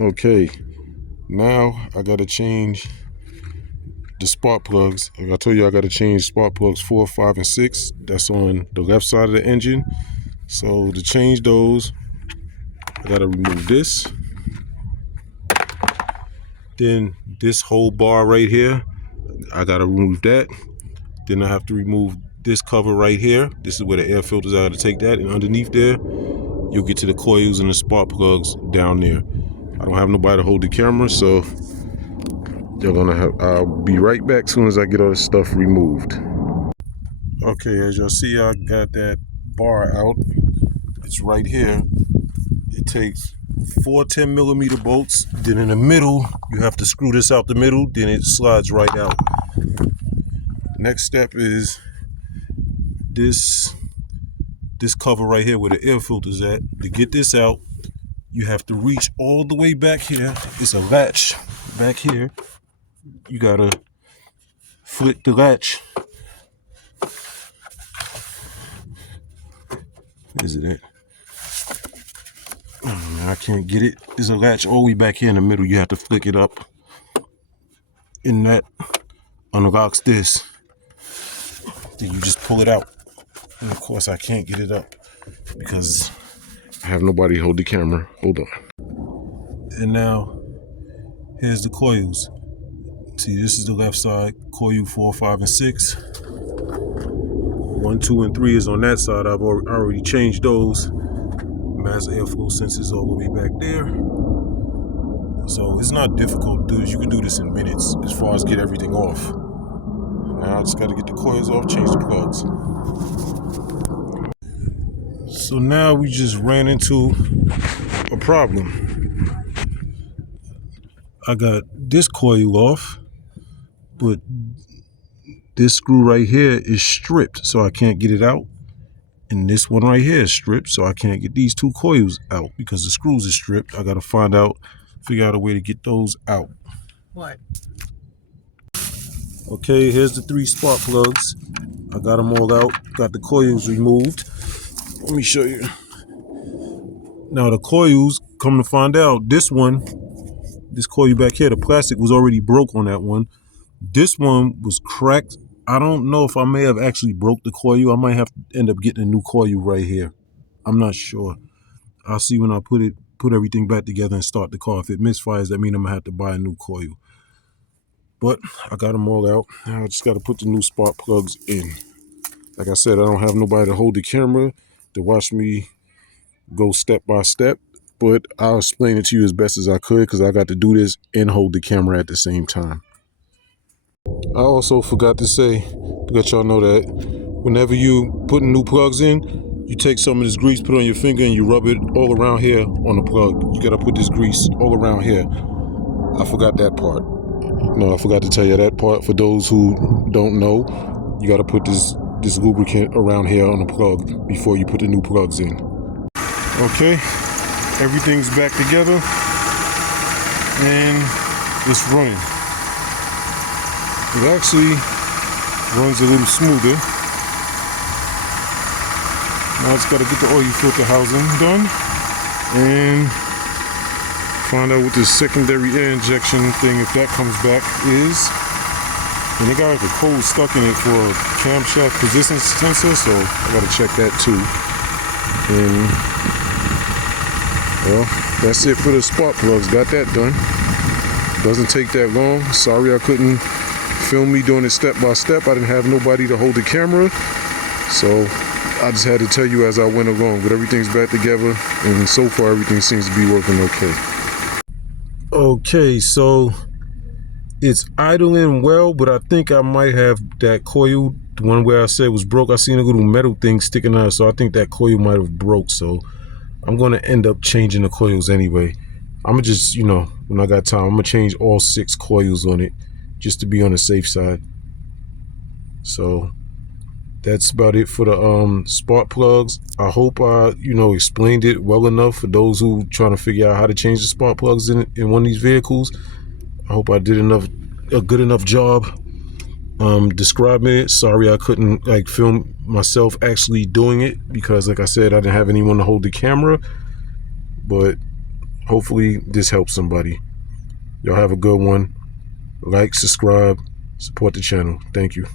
Okay, now I gotta change the spark plugs. Like I told you, I gotta change spark plugs 4, 5, and 6. That's on the left side of the engine. So to change those, I gotta remove this. Then this whole bar right here, I gotta remove that. Then I have to remove this cover right here. This is where the air filters are. I gotta take that, and underneath there, you'll get to the coils and the spark plugs down there. I don't have nobody to hold the camera, so I'll be right back as soon as I get all this stuff removed. Okay, as y'all see, I got that bar out. It's right here. It takes 4 10mm bolts. Then in the middle, you have to screw this out the middle. Then it slides right out. Next step is this cover right here where the air filter's at. To get this out, you have to reach all the way back here. It's a latch back here. You gotta flick the latch. Is it? Oh, man, I can't get it. There's a latch all the way back here in the middle. You have to flick it up. And that unlocks this. Then you just pull it out. And of course I can't get it up because I have nobody to hold the camera. Hold on. And now here's the coils. See, this is the left side, coil 4, 5, and 6. 1, 2, and 3 is on that side. I've already changed those. Mass airflow sensors all the way back there. So it's not difficult to do this. You can do this in minutes as far as get everything off. Now I just got to get the coils off, change the plugs. So now we just ran into a problem. I got this coil off, but this screw right here is stripped, so I can't get it out. And this one right here is stripped, so I can't get these two coils out because the screws are stripped. I got to figure out a way to get those out. What? Okay, here's the 3 spark plugs. I got them all out, got the coils removed. Let me show you. Now the coils, come to find out, this coil back here, the plastic was already broke on that one. This one was cracked. I don't know if I may have actually broke the coil. I might have to end up getting a new coil right here. I'm not sure. I'll see when I put everything back together and start the car. If it misfires, that means I'm gonna have to buy a new coil. But I got them all out. Now I just got to put the new spark plugs in. Like I said, I don't have nobody to hold the camera to watch me go step by step, but I'll explain it to you as best as I could because I got to do this and hold the camera at the same time. I also forgot to say, to let y'all know that whenever you put new plugs in, you take some of this grease, put it on your finger, and you rub it all around here on the plug. You got to put this grease all around here. I forgot that part. No, I forgot to tell you that part. For those who don't know, you got to put this lubricant around here on the plug before you put the new plugs in. Okay, everything's back together and it's running. It actually runs a little smoother. Now it's got to get the oil filter housing done and find out what this secondary air injection thing, if that comes back, is. And they got like a code stuck in it for a camshaft position sensor, so I gotta check that too. And well, that's it for the spark plugs. Got that done. Doesn't take that long. Sorry I couldn't film me doing it step by step. I didn't have nobody to hold the camera, so I just had to tell you as I went along. But everything's back together, and so far everything seems to be working okay. Okay, so it's idling well, but I think I might have that coil, the one where I said was broke. I seen a little metal thing sticking out, so I think that coil might have broke. So I'm gonna end up changing the coils anyway. I'm gonna just, when I got time, I'm gonna change all 6 coils on it just to be on the safe side. So that's about it for the spark plugs. I hope I, explained it well enough for those who trying to figure out how to change the spark plugs in one of these vehicles. I hope I did a good enough job describing it. Sorry I couldn't film myself actually doing it because, like I said, I didn't have anyone to hold the camera. But hopefully this helps somebody. Y'all have a good one. Like, subscribe, support the channel. Thank you.